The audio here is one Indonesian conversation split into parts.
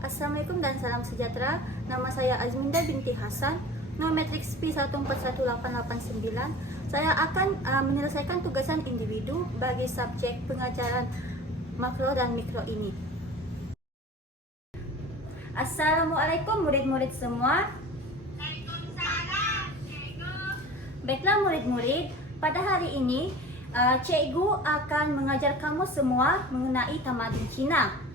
Assalamualaikum dan salam sejahtera. Nama saya Azminda binti Hasan, nomor matriks P141889. Saya akan menyelesaikan tugasan individu bagi subjek pengajaran makro dan mikro ini. Assalamualaikum murid-murid semua. Waalaikumsalam, Cikgu. Baiklah murid-murid, pada hari ini Cikgu akan mengajar kamu semua mengenai tamadun Cina.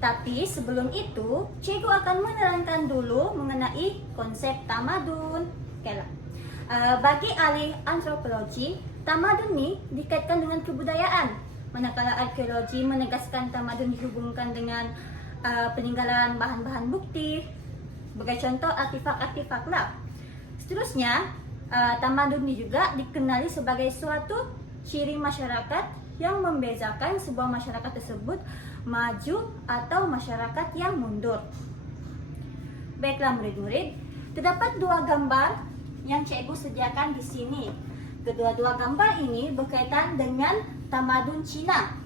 Tapi sebelum itu, Cikgu akan menerangkan dulu mengenai konsep tamadun. Bagi ahli antropologi, tamadun ini dikaitkan dengan kebudayaan. Manakala arkeologi menegaskan tamadun dihubungkan dengan peninggalan bahan-bahan bukti, sebagai contoh artifak-artifak lah. Seterusnya, tamadun ini juga dikenali sebagai suatu ciri masyarakat yang membezakan sebuah masyarakat tersebut maju atau masyarakat yang mundur. Baiklah murid-murid, terdapat dua gambar yang Cikgu sediakan di sini. Kedua-dua gambar ini berkaitan dengan tamadun Cina.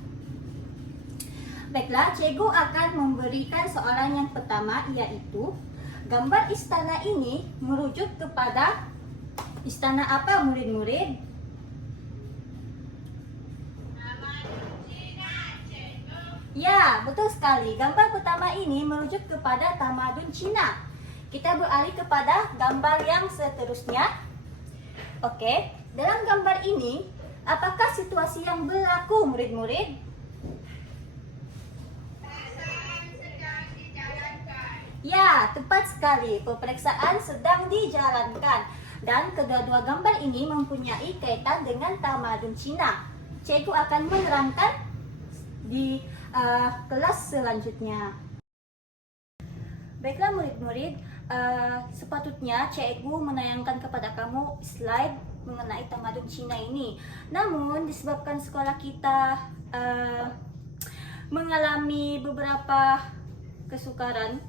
Baiklah, Cikgu akan memberikan soalan yang pertama, yaitu gambar istana ini merujuk kepada istana apa murid-murid? Ya, betul sekali. Gambar pertama ini merujuk kepada tamadun Cina. Kita beralih kepada gambar yang seterusnya. Oke, dalam gambar ini, apakah situasi yang berlaku murid-murid? Pemeriksaan sedang dijalankan. Ya, tepat sekali. Peperiksaan sedang dijalankan. Dan kedua-dua gambar ini mempunyai kaitan dengan tamadun Cina. Cikgu akan menerangkan di kelas selanjutnya. Baiklah murid-murid, sepatutnya Cikgu menayangkan kepada kamu slide mengenai tamadun Cina ini. Namun disebabkan sekolah kita mengalami beberapa kesukaran,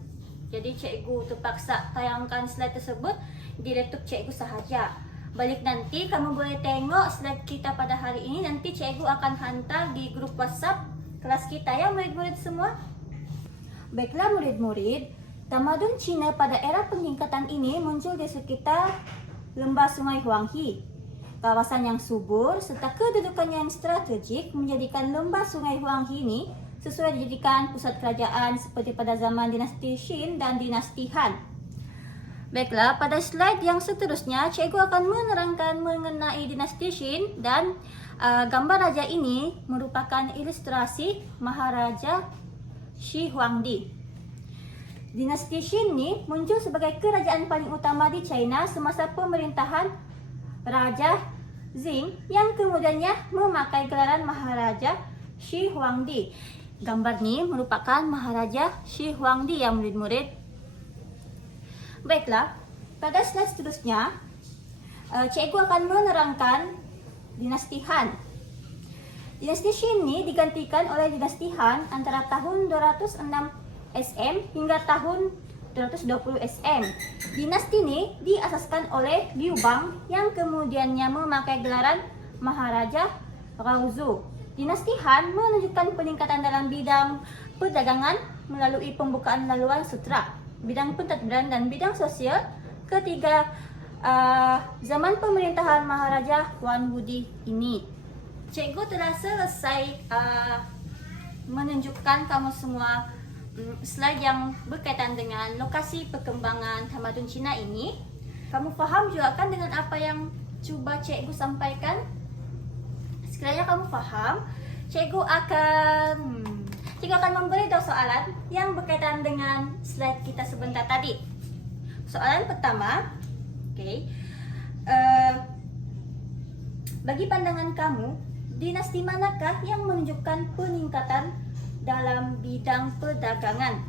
jadi Cikgu terpaksa tayangkan slide tersebut di laptop Cikgu sahaja. Balik nanti kamu boleh tengok slide kita pada hari ini. Nanti Cikgu akan hantar di grup WhatsApp kelas kita ya murid-murid semua. Baiklah murid-murid, tamadun Cina pada era peningkatan ini muncul di sekitar lembah Sungai Huanghe. Kawasan yang subur serta kedudukannya yang strategik menjadikan lembah Sungai Huanghe ini sesuai dijadikan pusat kerajaan seperti pada zaman dinasti Qin dan dinasti Han. Baiklah, pada slide yang seterusnya Cikgu akan menerangkan mengenai dinasti Qin dan gambar raja ini merupakan ilustrasi Maharaja Shi Huangdi. Dinasti Qin ini muncul sebagai kerajaan paling utama di China semasa pemerintahan Raja Jing yang kemudiannya memakai gelaran Maharaja Shi Huangdi. Gambar ini merupakan Maharaja Shi Huangdi ya murid-murid. Baiklah, pada slide seterusnya Cikgu akan menerangkan dinasti Han. Dinasti Qin ini digantikan oleh dinasti Han antara tahun 206 SM hingga tahun 220 SM. Dinasti ini diasaskan oleh Liu Bang yang kemudiannya memakai gelaran Maharaja Gaozu. Dinasti Han menunjukkan peningkatan dalam bidang perdagangan melalui pembukaan laluan sutra, bidang pentadbiran dan bidang sosial ketiga zaman pemerintahan Maharaja Wan Wudi ini. Cikgu telah selesai menunjukkan kamu semua slide yang berkaitan dengan lokasi perkembangan tamadun Cina ini. Kamu faham juga kan dengan apa yang cuba Cikgu sampaikan? Sekiranya kamu faham, Cikgu akan memberi dua soalan yang berkaitan dengan slide kita sebentar tadi. Soalan pertama, bagi pandangan kamu, dinasti manakah yang menunjukkan peningkatan dalam bidang perdagangan?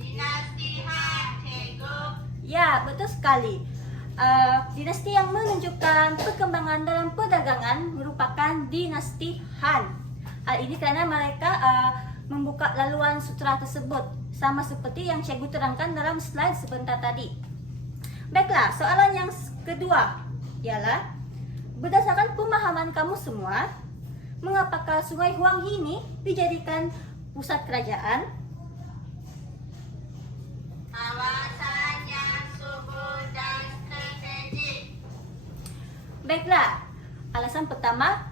Dinasti Han, Cikgu. Ya, betul sekali. Dinasti yang menunjukkan perkembangan dalam perdagangan merupakan dinasti Han. Hal ini karena mereka membuka laluan sutra tersebut, sama seperti yang Cikgu terangkan dalam slide sebentar tadi. Baiklah, soalan yang kedua ialah, berdasarkan pemahaman kamu semua, mengapakah Sungai Huanghe ini dijadikan pusat kerajaan? kawasan yang subur dan strategik. Baiklah, alasan pertama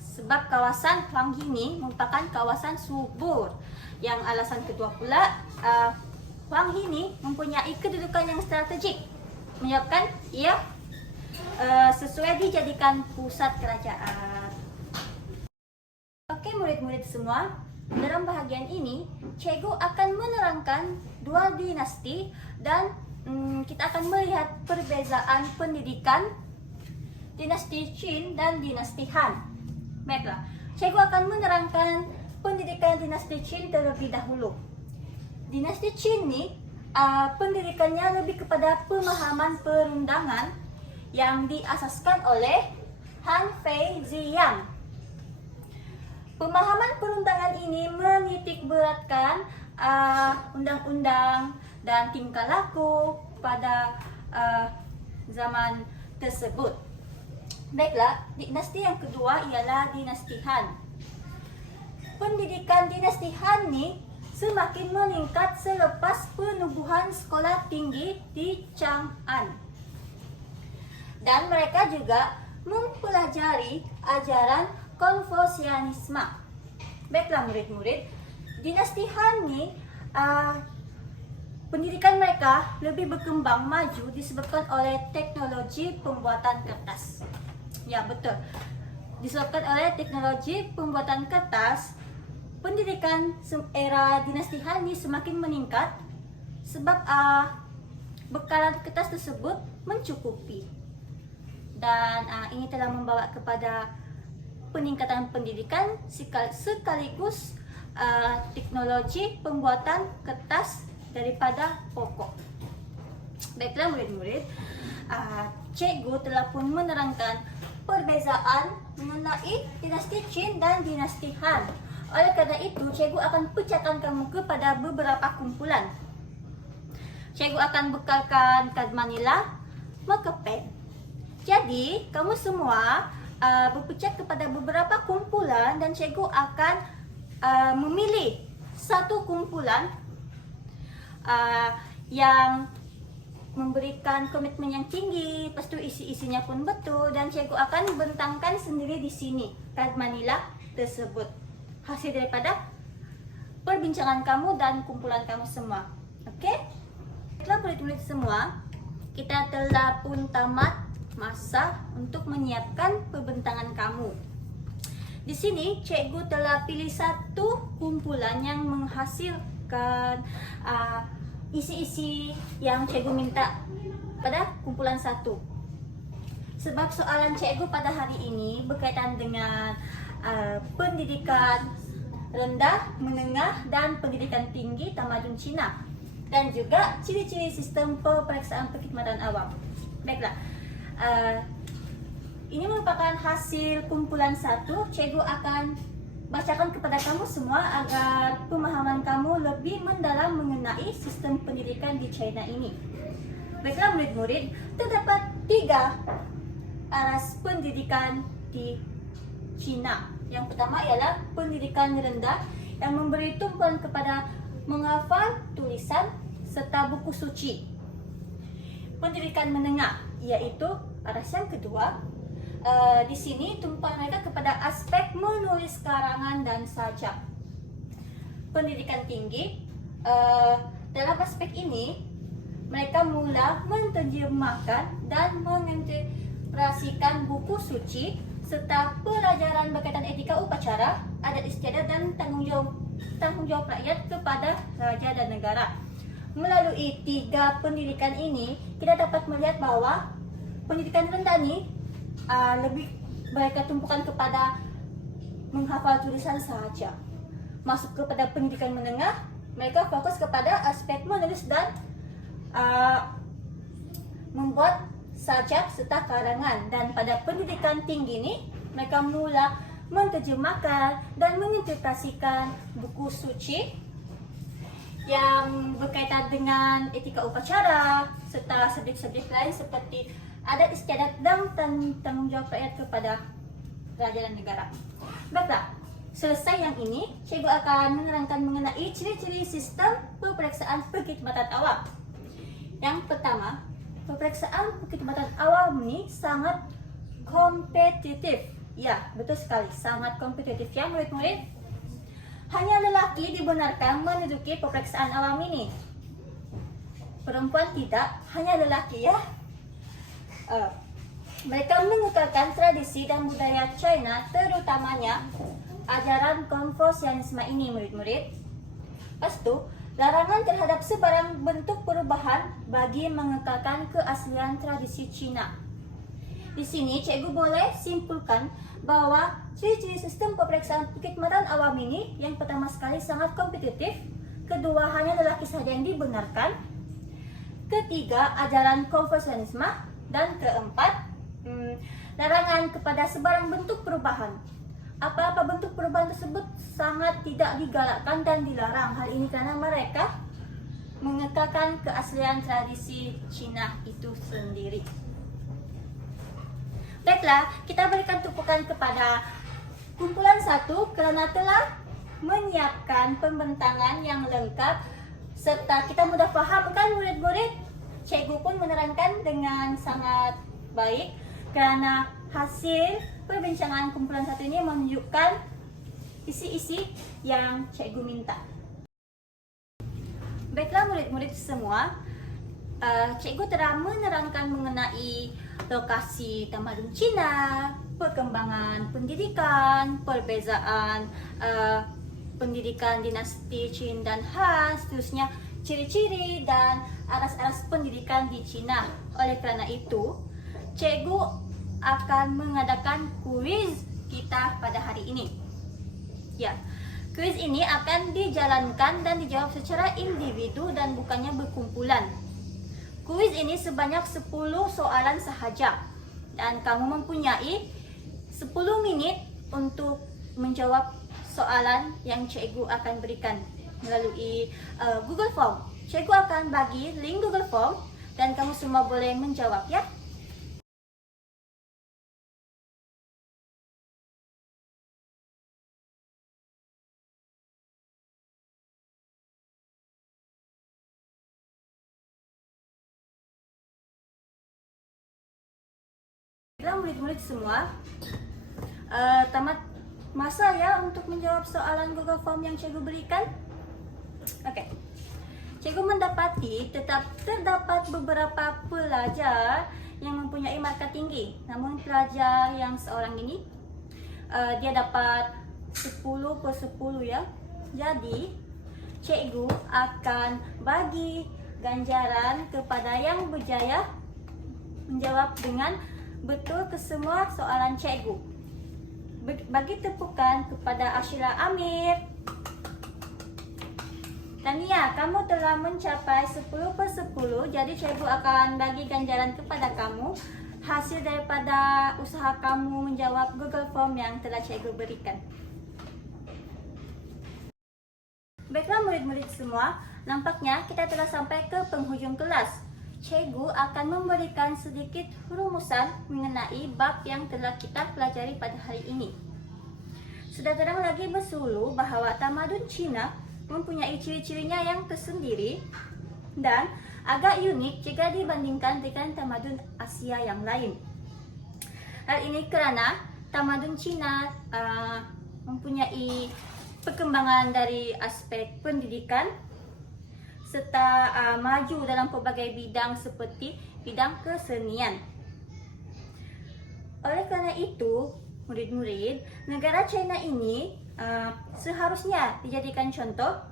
sebab kawasan Huang Hini merupakan kawasan subur. Yang alasan kedua pula, Huang Hini mempunyai kedudukan yang strategik, menyebabkan ia sesuai dijadikan pusat kerajaan. Oke murid-murid semua, dalam bahagian ini cikgu akan menerangkan dua dinasti dan kita akan melihat perbezaan pendidikan dinasti Qin dan dinasti Han. Baiklah, cikgu akan menerangkan pendidikan dinasti Qin terlebih dahulu. Dinasti Qin ni pendidikannya lebih kepada pemahaman perundangan yang diasaskan oleh Han Fei Ziyang. Pemahaman perundangan ini menitik beratkan undang-undang dan tingkah laku pada zaman tersebut. Baiklah, dinasti yang kedua ialah dinasti Han. Pendidikan dinasti Han ni semakin meningkat selepas penubuhan sekolah tinggi di Chang'an. Dan mereka juga mempelajari ajaran Konfusianisme. Baiklah murid-murid, dinasti Han ni pendidikan mereka lebih berkembang maju disebabkan oleh teknologi pembuatan kertas. Ya betul, disebabkan oleh teknologi pembuatan kertas, pendidikan era dinasti Han ni semakin meningkat sebab bekalan kertas tersebut mencukupi. Dan ini telah membawa kepada peningkatan pendidikan sekaligus teknologi pembuatan kertas daripada pokok. Baiklah murid-murid, cikgu telah pun menerangkan perbezaan mengenai dinasti Qin dan dinasti Han. Oleh kerana itu, cikgu akan pecahkan kamu kepada beberapa kumpulan. Cikgu akan bekalkan kad Manila, marker pen. Jadi, kamu semua berpecah kepada beberapa kumpulan dan cikgu akan memilih satu kumpulan yang memberikan komitmen yang tinggi, lepas tu isi-isinya pun betul, dan cikgu akan bentangkan sendiri di sini kad Manila tersebut. Hasil daripada perbincangan kamu dan kumpulan kamu semua. Okey? Baiklah murid-murid semua, kita telah pun tamat masa untuk menyiapkan perbentangan kamu. Di sini cikgu telah pilih satu kumpulan yang menghasilkan isi-isi yang cikgu minta pada kumpulan satu. Sebab soalan cikgu pada hari ini berkaitan dengan pendidikan rendah, menengah dan pendidikan tinggi tamadun Cina, dan juga ciri-ciri sistem peperiksaan perkhidmatan awam. Baiklah, ini merupakan hasil kumpulan satu. Cikgu akan bacakan kepada kamu semua agar pemahaman kamu lebih mendalam mengenai sistem pendidikan di China ini. Baiklah murid-murid, terdapat 3 aras pendidikan di China. Yang pertama ialah pendidikan rendah yang memberi tumpuan kepada menghafal tulisan serta buku suci. Pendidikan menengah iaitu aras yang kedua. Di sini tumpuan mereka kepada aspek menulis karangan dan sajak. Pendidikan tinggi, dalam aspek ini mereka mula menterjemahkan dan menginterpretasikan buku suci serta pelajaran berkaitan etika upacara, adat istiadat dan tanggungjawab rakyat kepada raja dan negara. Melalui 3 pendidikan ini, kita dapat melihat bahawa pendidikan rendah ni lebih mereka tumpukan kepada menghafal tulisan sahaja. Masuk kepada pendidikan menengah, mereka fokus kepada aspek menulis dan membuat sajak serta karangan. Dan pada pendidikan tinggi ni, mereka mula menterjemahkan dan menginterpretasikan buku suci yang berkaitan dengan etika upacara serta subjek-subjek lain seperti adat istiadat dan tanggungjawab rakyat kepada raja dan negara. Baiklah, selesai yang ini, cikgu akan menerangkan mengenai ciri-ciri sistem peperiksaan perkhidmatan awam. Yang pertama, peperiksaan perkhidmatan awam ini sangat kompetitif. Ya, betul sekali, sangat kompetitif ya murid-murid. Hanya lelaki dibenarkan menduduki peperiksaan awam ini. Perempuan tidak, hanya lelaki ya. Mereka mengukuhkan tradisi dan budaya China, terutamanya ajaran Konfusianisme ini murid-murid. Lepas itu, larangan terhadap sebarang bentuk perubahan bagi mengekalkan keaslian tradisi Cina. Di sini cikgu boleh simpulkan bahwa ciri-ciri sistem peperiksaan perkhidmatan awam ini yang pertama sekali sangat kompetitif, kedua hanya lelaki saja yang dibenarkan, ketiga ajaran Konfusianisme, dan keempat larangan kepada sebarang bentuk perubahan. Apa-apa bentuk perubahan tersebut sangat tidak digalakkan dan dilarang. Hal ini karena mereka mengekalkan keaslian tradisi Cina itu sendiri. Baiklah, kita berikan tumpukan kepada kumpulan 1 kerana telah menyiapkan pembentangan yang lengkap serta kita mudah faham kan murid-murid. Cikgu pun menerangkan dengan sangat baik kerana hasil perbincangan kumpulan 1 ini menunjukkan isi-isi yang cikgu minta. Baiklah murid-murid semua, cikgu telah menerangkan mengenai lokasi tamadun Cina, perkembangan pendidikan, perbezaan pendidikan dinasti Qin dan Han, seterusnya ciri-ciri dan aras-aras pendidikan di Cina. Oleh kerana itu, cikgu akan mengadakan kuis kita pada hari ini. Ya, kuis ini akan dijalankan dan dijawab secara individu dan bukannya berkumpulan. Kuis ini sebanyak 10 soalan sahaja dan kamu mempunyai 10 minit untuk menjawab soalan yang cikgu akan berikan melalui Google Form. Cikgu akan bagi link Google Form dan kamu semua boleh menjawab ya. Murid-murid semua tamat masa ya untuk menjawab soalan Google Form yang cikgu berikan. Okey. Cikgu mendapati terdapat beberapa pelajar yang mempunyai markah tinggi. Namun pelajar yang seorang ini dia dapat 10/10 ya. Jadi cikgu akan bagi ganjaran kepada yang berjaya menjawab dengan betul ke semua soalan cikgu. Bagi tepukan kepada Ashila Amir. Tania, kamu telah mencapai 10/10, jadi cikgu akan bagi ganjaran kepada kamu hasil daripada usaha kamu menjawab Google Form yang telah cikgu berikan. Baiklah murid-murid semua, nampaknya kita telah sampai ke penghujung kelas. Cikgu akan memberikan sedikit rumusan mengenai bab yang telah kita pelajari pada hari ini. Sudah terang lagi bersulu bahawa tamadun Cina mempunyai ciri-cirinya yang tersendiri dan agak unik jika dibandingkan dengan tamadun Asia yang lain. Hal ini kerana tamadun Cina mempunyai perkembangan dari aspek pendidikan serta maju dalam pelbagai bidang seperti bidang kesenian. Oleh kerana itu, murid-murid, negara China ini seharusnya dijadikan contoh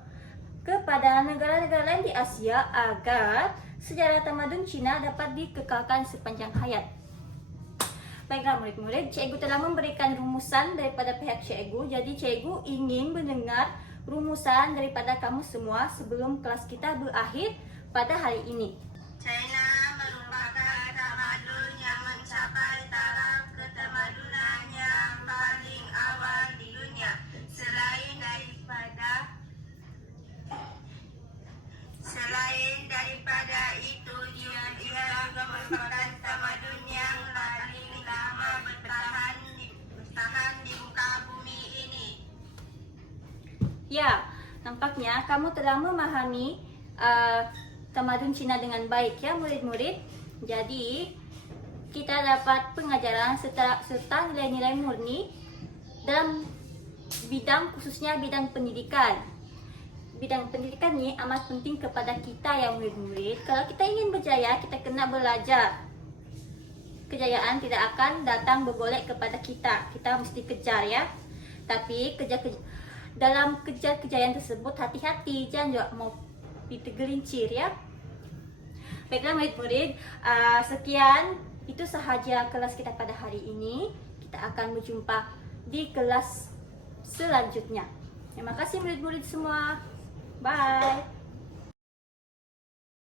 kepada negara-negara lain di Asia agar sejarah tamadun Cina dapat dikekalkan sepanjang hayat. Baiklah murid-murid, cikgu telah memberikan rumusan daripada pihak cikgu, jadi cikgu ingin mendengar rumusan daripada kamu semua sebelum kelas kita berakhir pada hari ini. China merupakan tamadun yang mencapai taraf ketamadunan yang paling awal di dunia. Selain daripada itu, ia juga merupakan tamadun yang paling lama bertahan di muka bumi ini. Ya, nampaknya kamu telah memahami tamadun Cina dengan baik ya murid-murid. Jadi, kita dapat pengajaran serta nilai-nilai murni dalam bidang, khususnya bidang pendidikan. Bidang pendidikan ini amat penting kepada kita ya murid-murid. Kalau kita ingin berjaya, kita kena belajar. Kejayaan tidak akan datang bergolek kepada kita. Kita mesti kejar ya. Tapi dalam kejar kejayaan tersebut hati-hati, jangan juga mau tergelincir ya. Baiklah murid-murid, sekian itu sahaja kelas kita pada hari ini. Kita akan berjumpa di kelas selanjutnya. Terima kasih murid-murid semua. Bye.